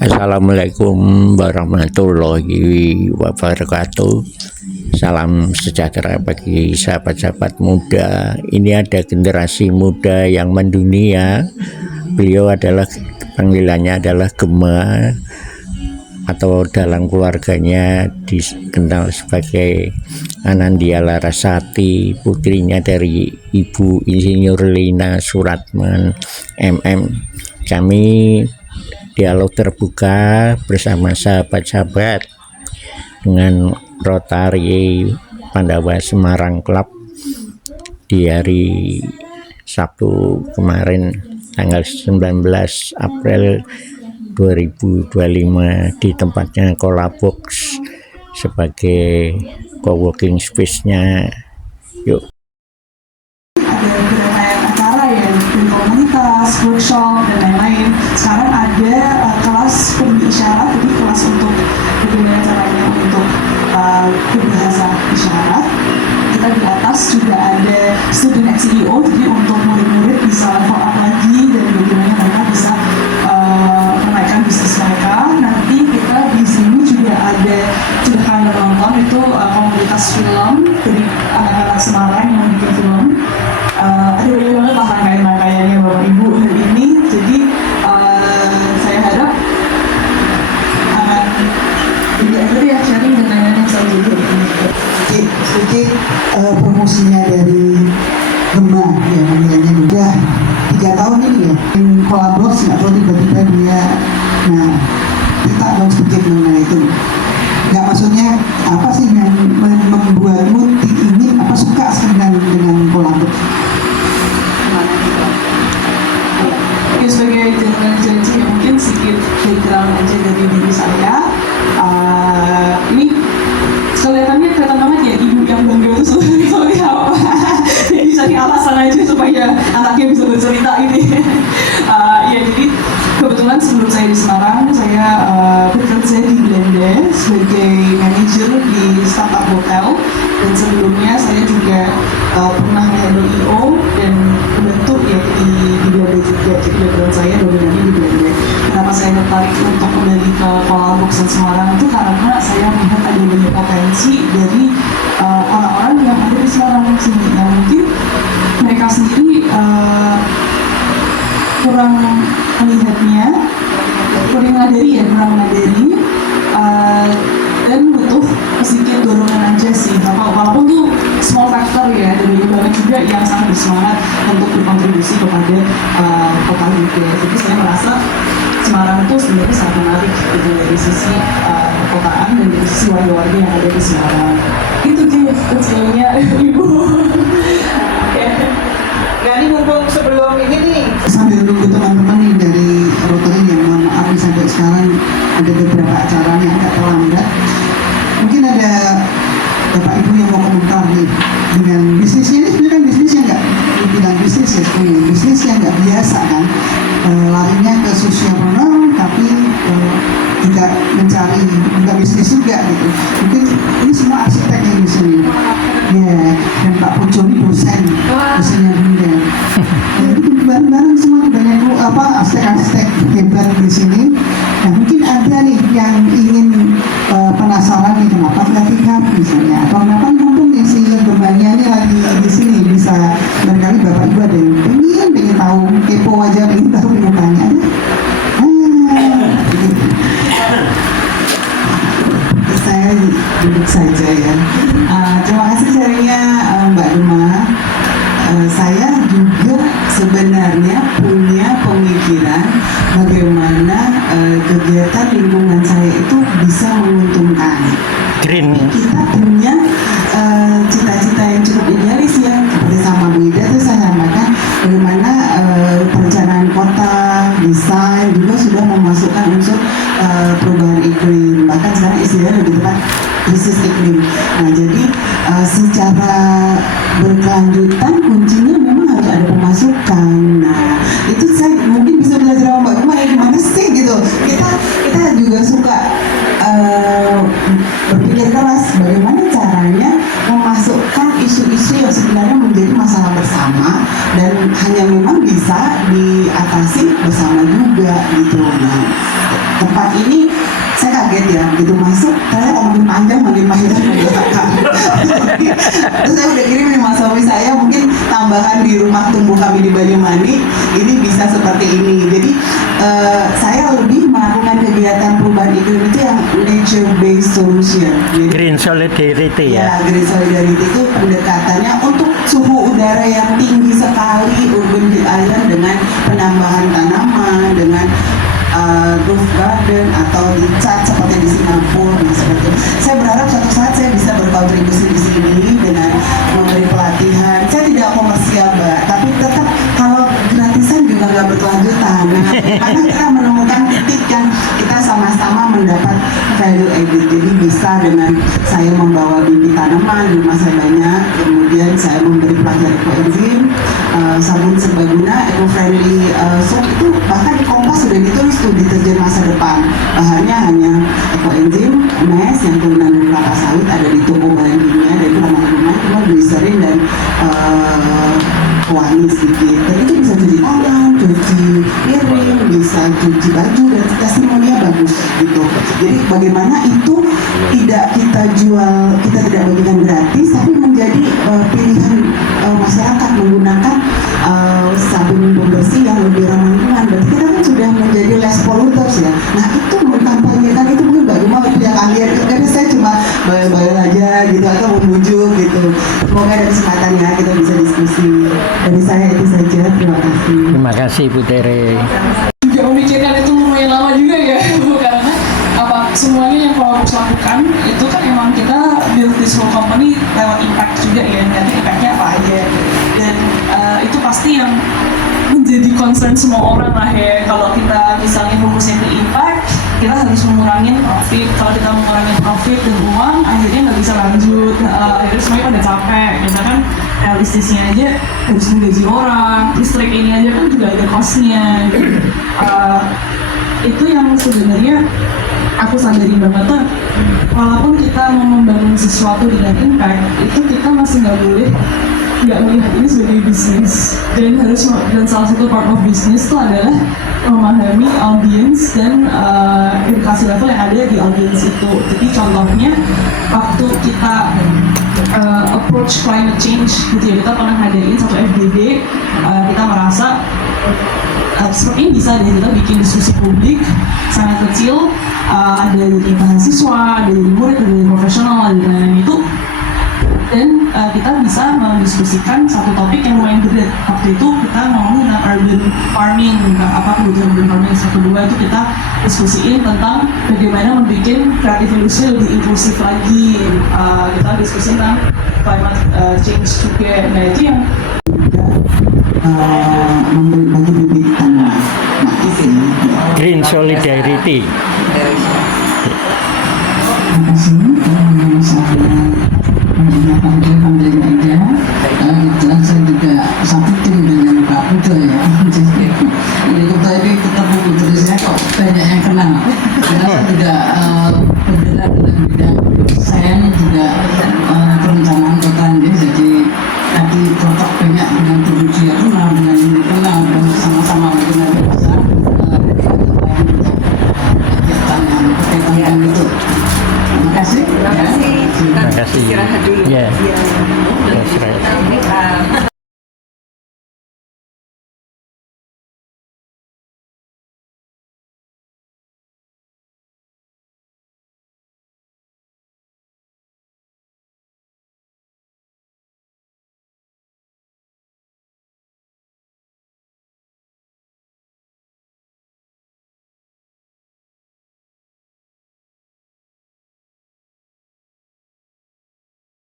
Assalamualaikum warahmatullahi wabarakatuh. Salam sejahtera bagi sahabat-sahabat muda. Ini ada generasi muda yang mendunia. Beliau adalah panggilannya adalah Gema, atau dalam keluarganya dikenal sebagai Anandia Larasati, putrinya dari Ibu Insinyur Lina Suratman MM. Kami dialog terbuka bersama sahabat-sahabat dengan Rotary Pandawa Semarang Club di hari Sabtu kemarin tanggal 19 April 2025 di tempatnya Kolabox sebagai co-working space-nya. Yuk. Komunitas, workshop, dan lain-lain. Sekarang ada kelas pembicara, jadi kelas untuk bagaimana caranya untuk berbahasa isyarat. Kita di atas juga ada student CEO, jadi untuk murid-murid bisa level up lagi dan bagaimana mereka bisa menaikkan bisnis mereka. Nanti kita di sini juga ada silahkan menonton itu komunitas film dari anak-anak Semarang yang bikin film. Ada banyak banget lah rangkaian-rangkaiannya Bapak Ibu hari ini. Jadi saya harap akan jadi ya sharing dan lain-lain yang saya jadi sedikit promosinya dari Gema ya, namanya udah 3 tahun ini ya Kolabox, nggak tahu tiba-tiba dia kita dong sedikit mengenai itu. Nggak, maksudnya apa sih yang membuatmu ingin apa suka dengan Kolabox? Oke, sebagai janji mungkin sedikit background aja dari diri saya. Ini kelihatannya kelihatan banget ya ibu yang bangga itu seperti apa. Jadi cari alasan aja supaya anaknya bisa bercerita ini. Ya jadi kebetulan sebelum saya di Semarang saya bekerja di Belanda sebagai manajer di startup hotel, dan sebelumnya saya juga pernah handle IO dan membentuk ya di Belanda juga. Jadi background saya dominannya di Belanda. Kenapa saya tertarik untuk kembali ke Kolabox dan Semarang itu karena saya melihat ada banyak potensi dari orang-orang yang ada di Semarang sini yang mungkin mereka sendiri kurang melihatnya, kurang menyadari dan butuh sedikit dorongan aja sih. Walaupun tuh small factor ya, dan banyak banget juga yang sangat bersemangat untuk berkontribusi kepada kota juga. Jadi saya merasa Semarang itu sebenarnya sangat menarik gitu, dari sisi perkotaan dan dari sisi warga-warga yang ada di Semarang. Itu dia kecilnya Ibu. Nah, ini mumpung sebelum ini nih, sambil nunggu teman-teman nih dari Rotary yang mohon maaf sampai sekarang ada beberapa acara yang agak terlambat. Mungkin ada Bapak Ibu yang mau komentar nih dengan bisnisnya ini. Sebenarnya kan bisnis yang nggak dibilang bisnis ya, bisnis yang nggak biasa kan, larinya ke socialpreneur tapi juga mencari juga bisnis juga gitu. Mungkin ini semua arsitek yang di sini ya, dan Pak Pujo ini dosennya Bunda. Jadi bareng-bareng semua banyak arsitek-arsitek hebat di sini. Nah, mungkin ada nih yang ingin penasaran nih kenapa Vertikap misalnya, atau kenapa mumpung nih si Gemanya ini lagi di sini, bisa barangkali Bapak Ibu ada yang pengen tahu, kepo aja, pengen tahu, pengen tanya. Saya duduk saja ya. Terima kasih sharingnya Mbak Gema. Saya juga sebenarnya punya pemikiran bagaimana kegiatan lingkungan saya itu bisa menguntungkan. Kita punya cita-cita yang cukup idealis ya, seperti sama Bu Ida itu saya sampaikan bagaimana perencanaan kota, desain juga sudah memasukkan unsur perubahan iklim, bahkan sekarang istilahnya lebih tepat krisis iklim. Nah, jadi secara berkelanjutan kuncinya memang harus ada pemasukan. Nah, itu saya mungkin bisa belajar sama Mbak Gema ya, gimana sih gitu. Kita juga suka berpikir keras bagaimana caranya memasukkan isu-isu yang sebenarnya menjadi masalah bersama dan hanya memang bisa diatasi bersama juga gitu. Nah, tempat ini saya kaget ya, begitu masuk ternyata kalau makin panjang makin membosankan. Terus saya udah kirim nih Mas suami saya, mungkin tambahan di rumah tumbuh kami di Banyumanik ini bisa seperti ini. Jadi saya lebih melakukan kegiatan perubahan iklim itu yang nature based solution. Jadi, Green Solidarity ya. ya, Green Solidarity itu pendekatannya untuk suhu udara yang tinggi sekali, urban heat island, dengan penambahan tanaman, dengan roof garden atau dicat seperti di Singapura. Nah, seperti itu. Saya berharap suatu saat saya bisa berkontribusi di sini dengan memberi pelatihan. Saya tidak komersial, Mbak, tapi tetap kalau gratisan juga nggak berkelanjutan. Nah, karena kita menemukan titik yang kita sama-sama mendapat value added. Jadi bisa dengan saya membawa bibit tanaman, di rumah saya banyak, kemudian saya memberi pelatihan ekoenzim, sabun serbaguna, eco-friendly soap itu bahkan di Kompas sudah ditulis tuh deterjen masa depan. Bahannya hanya ekoenzim, mesh yang turunan dari kelapa sawit, ada di toko bahan kimia, dan itu ramah-ramah, cuma gliserin dan wangi sedikit. Dan itu bisa cuci tangan, cuci piring, bisa cuci baju, dan testimoninya bagus gitu. Jadi bagaimana itu tidak kita jual, kita tidak bagikan gratis, tapi menjadi pilihan masyarakat menggunakan sabun pembersih yang lebih ramah lingkungan. Berarti kita kan sudah menjadi less polluters ya. Nah itu mengkampanyekan itu mungkin bagaimana punya kalian, karena saya cuma bayar-bayar aja gitu atau membujuk gitu. Semoga ada kesempatan ya kita bisa diskusi. Dari saya itu saja, terima kasih. Terima kasih Bu Tere. Juga memikirkan itu lumayan lama juga ya, Bu, karena apa semuanya yang Flowers lakukan itu kan emang kita build this whole company lewat impact juga ya, nanti impactnya apa aja, dan itu pasti yang menjadi concern semua orang lah ya. Kalau kita misalnya fokusnya ke impact, kita harus mengurangi profit. Kalau kita mengurangi profit dan uang, akhirnya nggak bisa lanjut. Akhirnya semuanya pada capek. Misalkan realistisnya aja harus menggaji orang, listrik ini aja kan juga ada cost-nya. Itu yang sebenarnya aku sadari banget tuh, walaupun kita mau membangun sesuatu dengan impact, itu kita masih nggak melihat ini sebagai bisnis, dan salah satu part of bisnis itu adalah memahami audience dan edukasi level yang ada di audience itu. Jadi contohnya waktu kita approach climate change gitu ya, kita pernah ngadain satu FGD, kita merasa seperti ini bisa deh kita bikin diskusi publik sangat kecil, ada dari mahasiswa, ada dari murid, ada dari profesional, dan itu, dan kita bisa mendiskusikan satu topik yang lumayan berat. Waktu itu kita ngomongin tentang urban farming, apa kebutuhan urban farming. Yang kedua itu kita diskusiin tentang bagaimana membuat creative industry lebih inklusif lagi. Kita diskusi tentang climate change juga. Nah itu yang memberi bagi bibit tanaman. Nah itu Green Solidarity. terima kasih. Saya pandai aja. Kebetulan saya juga satu tim dengan Pak Putra ya. Jadi kita ini ketemu Putri saya kok banyak yang kenal.